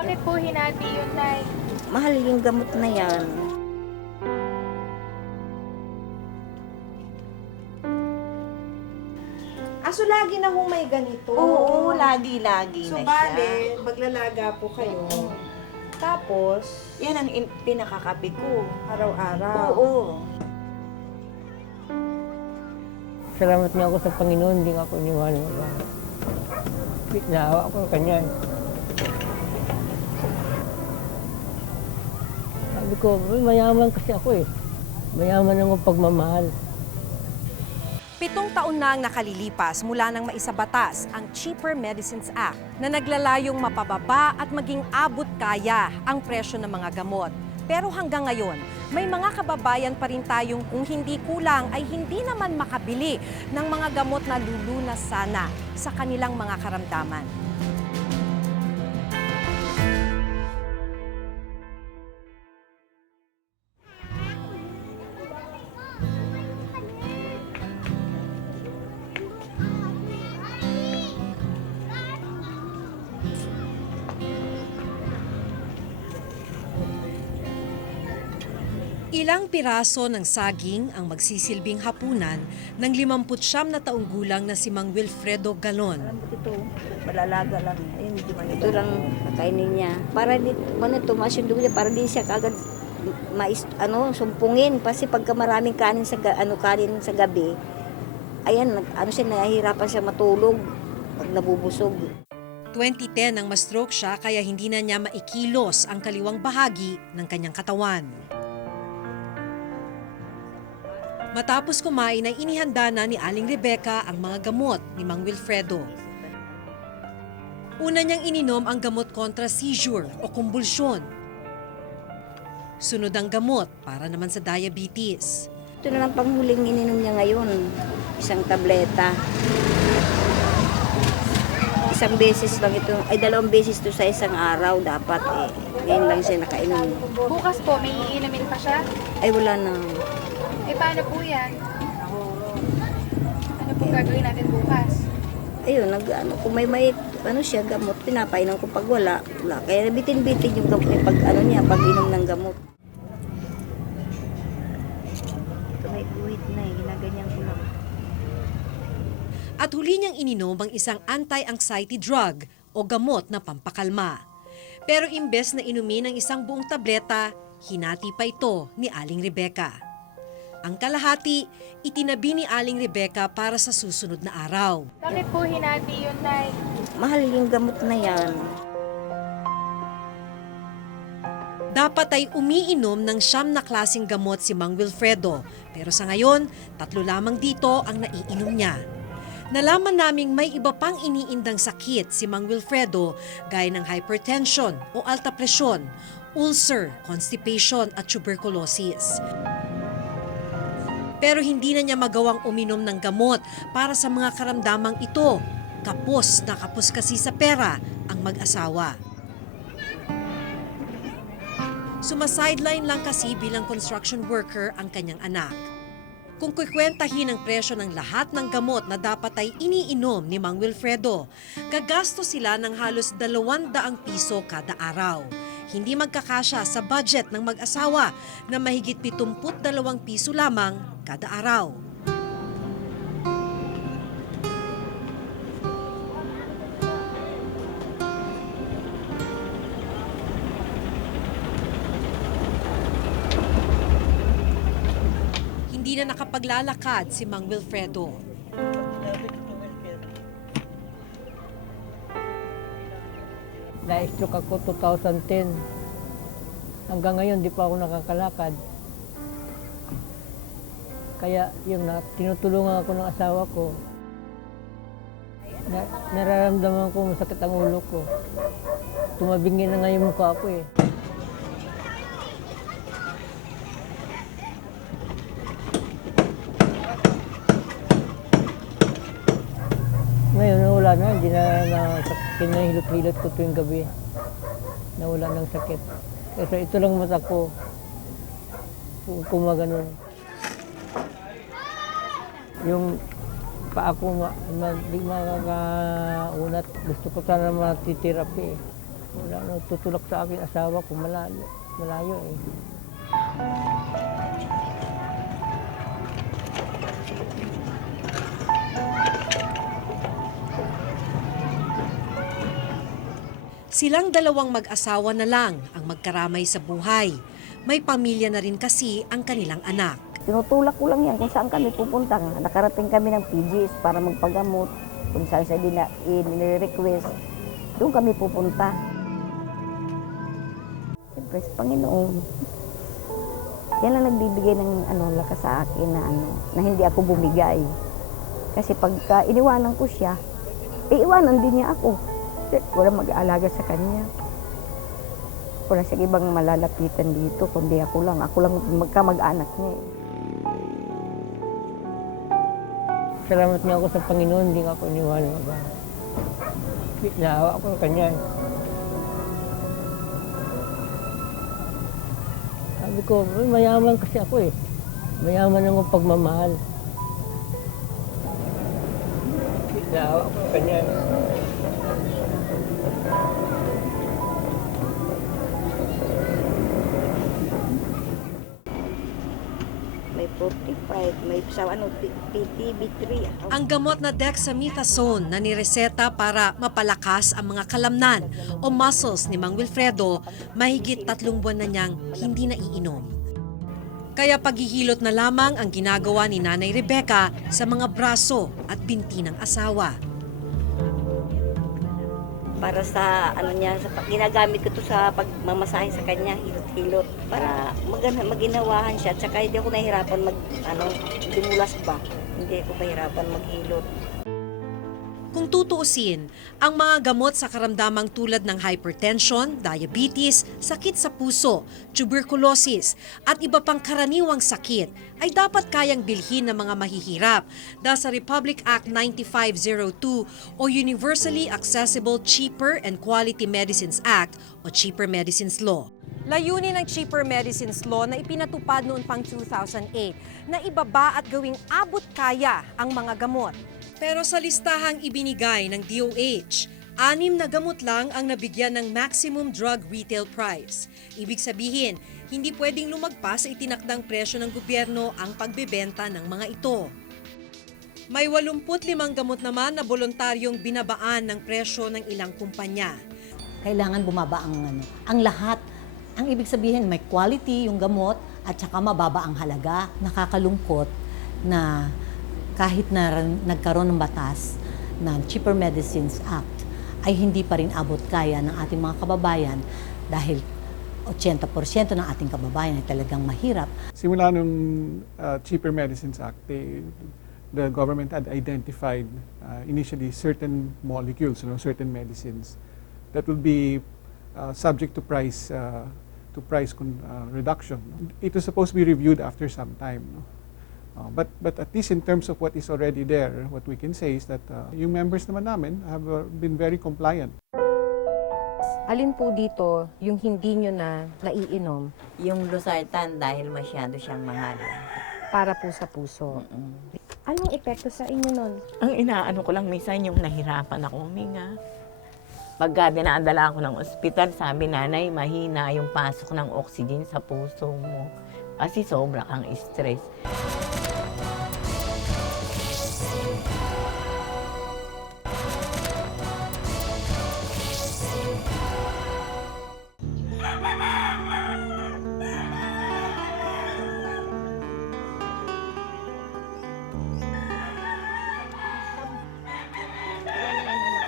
Bakit po hinati yun, Nay? Mahal yung gamot na yan. So lagi na hong may ganito? Oo, lagi-lagi So na bale, siya. maglalaga po kayo. Tapos, Yan ang pinakakape ko. araw-araw. Oo. Salamat nga ako sa Panginoon, hindi nga ako iniwanan ng iba. Naawa ako sa Kanya. Sabi ko, mayaman kasi ako eh. Mayaman ang pagmamahal. 7 taon na ang nakalilipas mula nang maisabatas ang Cheaper Medicines Act na naglalayong mapababa at maging abot kaya ang presyo ng mga gamot. Pero hanggang ngayon, may mga kababayan pa rin tayong kung hindi kulang ay hindi naman makabili ng mga gamot na lulunas sana sa kanilang mga karamdaman. Ilang piraso ng saging ang magsisilbing hapunan ng 59 na taong gulang na si Mang Wilfredo Galon. Alam mo ito, malalaga lang. Ayun, ito lang kakainin niya. Para di, tumaas yung dugo niya, para di siya kagad sumpungin. Kasi pagka maraming kanin kanin sa gabi, ayan, siya, nahihirapan siya matulog pag nabubusog. 2010 nang ma-stroke siya kaya hindi na niya maikilos ang kaliwang bahagi ng kanyang katawan. Matapos kumain ay inihanda na ni Aling Rebecca ang mga gamot ni Mang Wilfredo. Una niyang ininom ang gamot kontra seizure o kumbulsyon. Sunod ang gamot para naman sa diabetes. Ito na lang panghuling ininom niya ngayon, isang tableta. Isang beses lang ito, ay 2 beses ito sa isang araw dapat eh. Ngayon lang siya nakainom. Bukas po, may iinumin pa siya? Ay wala na. Eh, paano po yan? Ano po gagawin natin bukas? Ayun, kung may siya, gamot, pinapainom ko pag wala. Kaya bitin-bitin yung gamot niya pag inom ng gamot. Ito may guhit na ginaganyan ko lang. At huli niyang ininom ang isang anti-anxiety drug o gamot na pampakalma. Pero imbes na inumin ang isang buong tableta, hinati pa ito ni Aling Rebecca. Ang kalahati, itinabi ni Aling Rebecca para sa susunod na araw. Bakit po hinati yun, Nay? Mahal yung gamot na yan. Dapat ay umiinom ng 9 na klaseng gamot si Mang Wilfredo. Pero sa ngayon, 3 lamang dito ang naiinom niya. Nalaman naming may iba pang iniindang sakit si Mang Wilfredo gaya ng hypertension o alta presyon, ulcer, constipation at tuberculosis. Pero hindi na niya magawang uminom ng gamot para sa mga karamdamang ito. Kapos na kapos kasi sa pera ang mag-asawa. Sumasideline lang kasi bilang construction worker ang kanyang anak. Kung kukwentahin ang presyo ng lahat ng gamot na dapat ay iniinom ni Mang Wilfredo, gagasto sila ng halos 200 piso kada araw. Hindi magkakasya sa budget ng mag-asawa na mahigit 72 piso lamang kada araw. Hindi na nakapaglalakad si Mang Wilfredo. Na-stroke ako 2010. Hanggang ngayon, di pa ako nakakalakad. Kaya tinutulungan ako ng asawa ko. Nararamdaman ko masakit ang ulo ko. Tumabingi na nga yung mukha ko eh. Ngayon, nawala na. Hindi na kinahilot-hilot ko tuwing gabi. Nawala ng sakit. Kasi ito lang mata ko. Kumaganon. Yung paa ko di makakaunat. Gusto ko sana matitirapi eh. Wala nang tutulak sa akin asawa ko, malayo. Malayo eh. Silang dalawang mag-asawa na lang ang magkaramay sa buhay. May pamilya na rin kasi ang kanilang anak. Tinutulak ko lang yan kung saan kami pupunta. Nakarating kami ng PGS para magpagamot. Kung saan siya in-request, doon kami pupunta. Siyempre, sa Panginoon. Yan lang nagbibigay ng lakas sa akin na hindi ako bumigay. Kasi pagka iniwanan ko siya, iiwanan din niya ako. Wala mag-aalaga sa kanya. Wala siyang ibang malalapitan dito, kundi ako lang. Ako lang magkamag-anak niya. Salamat niya ako sa Panginoon, hindi ako iniwanan ba. Naawa ako sa kanya. Sabi ko, mayaman kasi ako eh. Mayaman ang pagmamahal. Naawa ako sa kanya. May 45, may PTB3. Ang gamot na dexamethasone na nireseta para mapalakas ang mga kalamnan o muscles ni Mang Wilfredo, mahigit 3 buwan na niyang hindi naiinom. Kaya paghihilot na lamang ang ginagawa ni Nanay Rebecca sa mga braso at binti ng asawa. Para sa ginagamit ko to sa pagmamasahe sa kanya, hilot-hilot. Para maginawahan siya, tsaka hindi ako nahihirapan dumulas ba. Hindi ako mahirapan maghilot. Kung tutuusin, ang mga gamot sa karamdamang tulad ng hypertension, diabetes, sakit sa puso, tuberculosis at iba pang karaniwang sakit ay dapat kayang bilhin ng mga mahihirap dahil sa Republic Act 9502 o Universally Accessible Cheaper and Quality Medicines Act o Cheaper Medicines Law. Layunin ng Cheaper Medicines Law na ipinatupad noon pang 2008 na ibaba at gawing abot kaya ang mga gamot. Pero sa listahang ibinigay ng DOH, 6 na gamot lang ang nabigyan ng maximum drug retail price. Ibig sabihin, hindi pwedeng lumagpas sa itinakdang presyo ng gobyerno ang pagbebenta ng mga ito. May 85 gamot naman na voluntaryong binabaan ng presyo ng ilang kumpanya. Kailangan bumaba ang lahat. Ang ibig sabihin, may quality yung gamot at saka mababa ang halaga. Nakakalungkot na kahit na nagkaroon ng batas na Cheaper Medicines Act, ay hindi pa rin abot kaya ng ating mga kababayan dahil 80% ng ating kababayan ay talagang mahirap. Simula nung Cheaper Medicines Act, the government had identified initially certain molecules, certain medicines that would be subject to price reduction. It was supposed to be reviewed after some time. But at least in terms of what is already there, what we can say is that yung members naman namin have been very compliant. Alin po dito yung hindi nyo na naiinom Yung losartan dahil masyado siyang mahal. para po sa puso? Anong epekto sa inyo nun? Ang inaano ko lang minsan yung nahirapan ako huminga. Pagka dinadala ako ng ospital, sabi nanay, mahina yung pasok ng oxygen sa puso mo. Kasi sobra kang stress.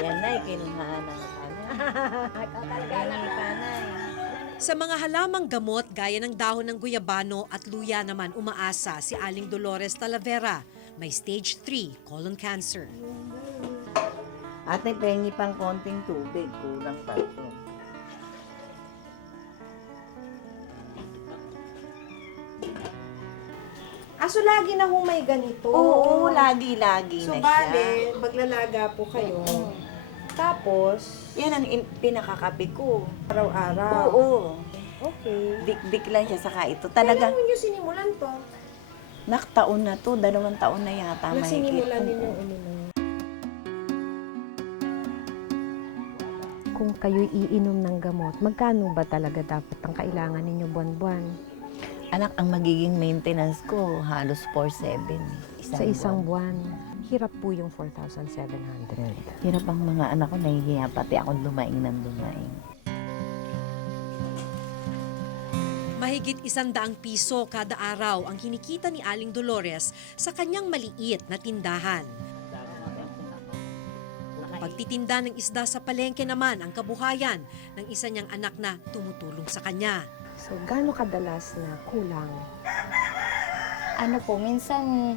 Yan na, kinuhaan ng panay. Sa mga halamang gamot gaya ng dahon ng guyabano at luya naman umaasa si Aling Dolores Talavera, may stage 3 colon cancer. Ate, pengi pang konting tubig, kulang pa ito. So lagi na hong may ganito? Oo, lagi-lagi So na siya. bale, maglalaga po kayo. Tapos, Yan ang pinakakape ko. araw-araw. Oo. Okay. Dik-dik lang siya saka ito. Kailan Talaga, nyo sinimulan to? naktaon na to. 2 taon na yata. Na mahigit. sinimulan ninyong uminom? Kung kung kayo'y iinom ng gamot, magkano ba talaga dapat ang kailangan ninyo buwan-buwan? Anak, ang magiging maintenance ko halos 4,700. Sa isang buwan, hirap po yung 4,700. Hirap ang mga anak ko, nahihiya pati ako lumaing ng lumaing. Mahigit 100 piso kada araw ang kinikita ni Aling Dolores sa kanyang maliit na tindahan. Pagtitinda ng isda sa palengke naman ang kabuhayan ng isa niyang anak na tumutulong sa kanya. So, gaano kadalas na kulang? Ano po, minsan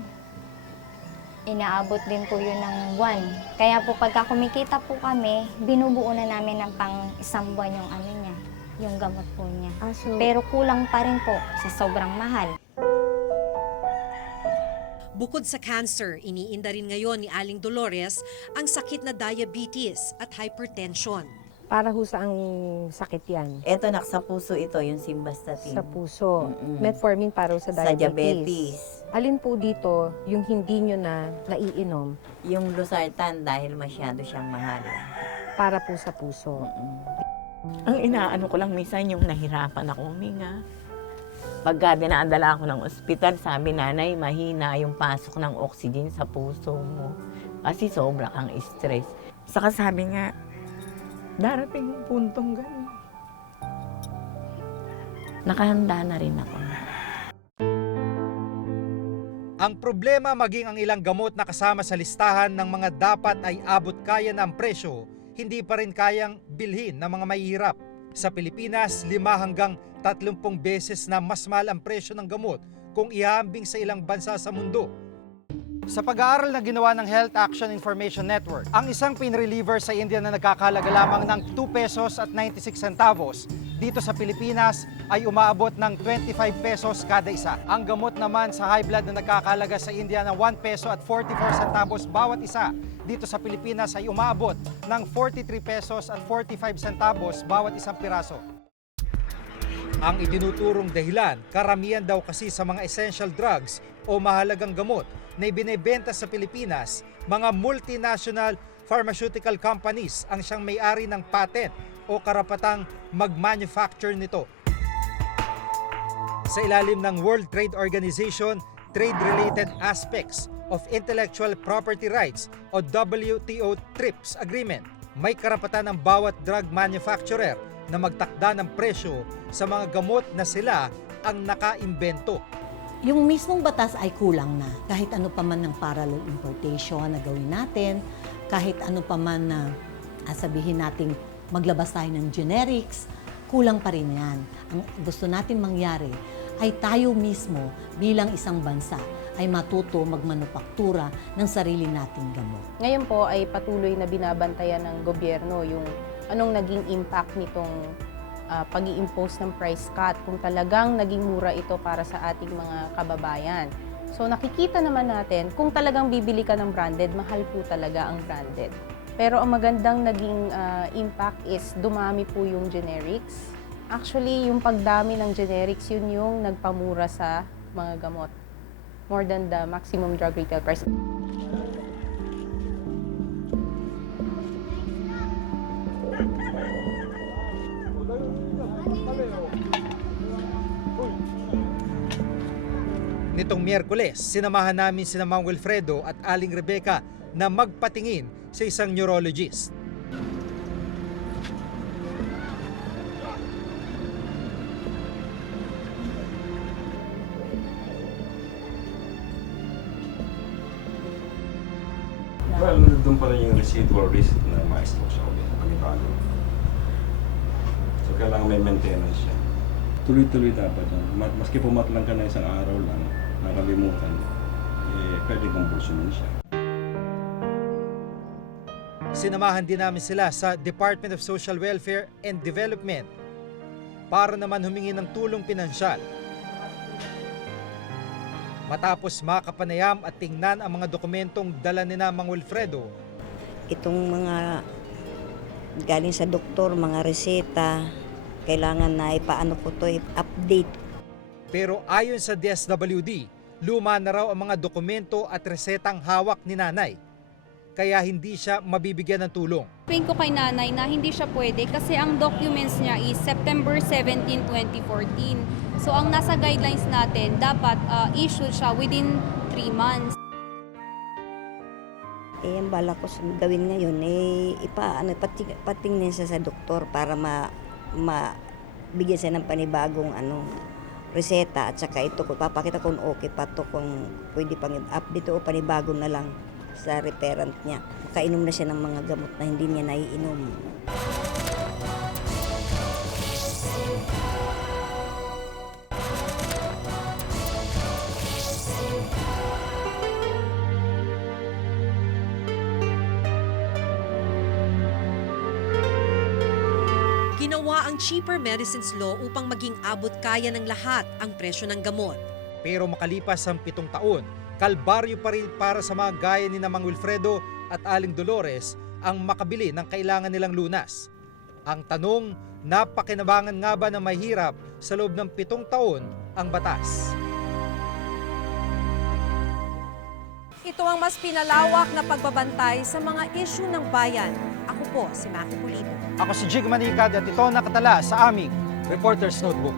inaabot din po yun ng buwan. Kaya po pagka kumikita po kami, binubuo na namin ng pang isang buwan yung ano niya, yung gamot po niya. So, Pero kulang pa rin po sa sobrang mahal. Bukod sa cancer, iniinda rin ngayon ni Aling Dolores ang sakit na diabetes at hypertension. para ho sa ang sakit yan? Eto, sa puso ito, yung simvastatin. Sa puso. Mm-mm. Metformin para ho sa Sa diabetes. diabetes. Alin po dito yung hindi nyo na naiinom Yung losartan dahil masyado siyang mahal. para po sa puso? Ang inaano ko lang minsan yung nahirapan ako huminga. Pagka dinadala ako ng ospital, sabi nanay, mahina yung pasok ng oxygen sa puso mo. Kasi sobra kang stress. Saka sabi nga, darating yung puntong gano'n. Nakahanda na rin ako. Ang problema maging ang ilang gamot na kasama sa listahan ng mga dapat ay abot kaya ng presyo, hindi pa rin kayang bilhin ng mga mahihirap. Sa Pilipinas, 5 hanggang 30 beses na mas mahal ang presyo ng gamot kung ihambing sa ilang bansa sa mundo. Sa pag-aaral na ginawa ng Health Action Information Network, ang isang pain reliever sa India na nagkakahalaga lamang ng 2 pesos at 96 centavos, dito sa Pilipinas ay umaabot ng 25 pesos kada isa. Ang gamot naman sa high blood na nagkakahalaga sa India ng 1 peso at 44 centavos bawat isa, dito sa Pilipinas ay umaabot ng 43 pesos at 45 centavos bawat isang piraso. Ang itinuturong dahilan, karamihan daw kasi sa mga essential drugs o mahalagang gamot na ibinebenta sa Pilipinas, mga multinational pharmaceutical companies ang siyang may-ari ng patent o karapatang mag-manufacture nito. Sa ilalim ng World Trade Organization, Trade-Related Aspects of Intellectual Property Rights o WTO TRIPS Agreement, may karapatan ng bawat drug manufacturer na magtakda ng presyo sa mga gamot na sila ang nakaimbento. Yung mismong batas ay kulang na. Kahit ano pa man ng parallel importation na gawin natin, kahit ano pa man na sabihin natin maglabas tayo ng generics, kulang pa rin yan. Ang gusto natin mangyari ay tayo mismo bilang isang bansa ay matuto magmanupaktura ng sarili nating gamot. Ngayon po ay patuloy na binabantayan ng gobyerno yung anong naging impact nitong pag-i-impose ng price cut, kung talagang naging mura ito para sa ating mga kababayan. So nakikita naman natin, kung talagang bibili ka ng branded, mahal po talaga ang branded. Pero ang magandang naging impact is dumami po yung generics. Actually, yung pagdami ng generics, yun yung nagpamura sa mga gamot. More than the maximum drug retail price. Nitong Miyerkules, sinamahan namin sina Mang Wilfredo at Aling Rebecca na magpatingin sa isang neurologist. Well, doon pa rin yung residual risk na ma-stroke siya ulit na panibalo. So, kailangan may maintenance siya. Tuloy-tuloy dapat yan. Maski pumatlang ka na isang araw lang, nakalimutan, pwede kumbulsunin siya. Sinamahan din namin sila sa Department of Social Welfare and Development para naman humingi ng tulong pinansyal. Matapos makapanayam at tingnan ang mga dokumentong dala ni Mang Wilfredo, Itong mga galing sa doktor, mga reseta, kailangan na ipaano po to, update. pero ayon sa DSWD, luma na raw ang mga dokumento at resetang hawak ni nanay. kaya hindi siya mabibigyan ng tulong. Explain ko kay nanay na hindi siya pwede kasi ang documents niya is September 17, 2014. So ang nasa guidelines natin, dapat issued siya within 3 months. Ang bala ko gawin ngayon, patingin siya sa doktor para bigyan siya ng panibagong reseta at saka ito ko papakita kung okay pa to, kung pwede pang update o panibago na lang sa referent niya. Makainom na siya ng mga gamot na hindi niya naiinom. Ginawa ang Cheaper Medicines Law upang maging abot kaya ng lahat ang presyo ng gamot. Pero makalipas ang 7 taon, kalbaryo pa rin para sa mga gaya ni Mang Wilfredo at Aling Dolores ang makabili ng kailangan nilang lunas. Ang tanong, napakinabangan nga ba na mahirap sa loob ng 7 taon ang batas? Ito ang mas pinalawak na pagbabantay sa mga isyu ng bayan. Ako po si Maki Pulido. Ako si Jig Manicad at ito nakatala sa aming Reporter's Notebook.